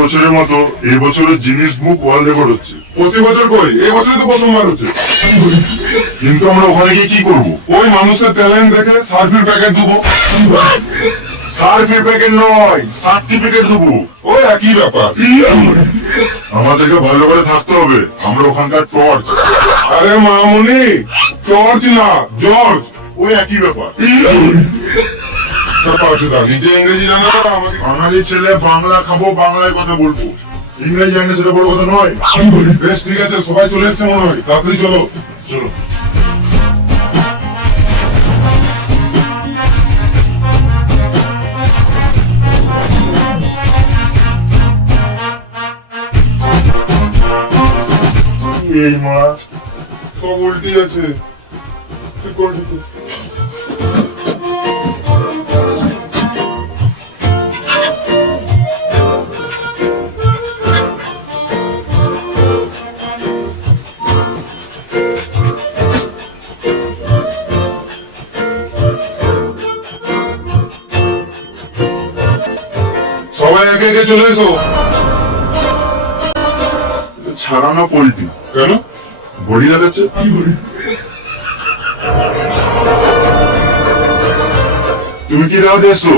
বছরের মতো এবছরের জিনিস বুক ওয়ার্ল্ড রেকর্ড হচ্ছে। প্রতি বছর কই, এই বছরে তো প্রথমবার হচ্ছে। কিন্তু আমরা ওখানে গিয়ে কি করবো? ওই মানুষের ট্যালেন্ট দেখে সার্ফির প্যাকেট দেবো। সার্টিফিকেট প্যাকেট নয়, সার্টিফিকেট দেবো। ওই একই ব্যাপার। আমাদেরকে ভালো করে থাকতে হবে, আমরা ওখানকার টর্চ। আরে মামুনি, টর্চ না জর্জ, ওই একই ব্যাপার। নিজে ইংরেজি জানা না আমাকে। বাঙালি ছেলে বাংলা খাবো, বাংলায় কথা বলবো, ইংরেজি জানলে সেটা বড় কথা নয়। বেশ ঠিক আছে, সবাই চলে এসছে মনে হয়, তাড়াতাড়ি চলো। চলো। এই মা, সব উল্টি আছে। কি করবি তুই? সবাই একে একে চলে এসো। ছাড়ানো পোল্ট্রি কেন? বড়ি লাগাচ্ছে। তুমি কি দাওয়াতে এসছো?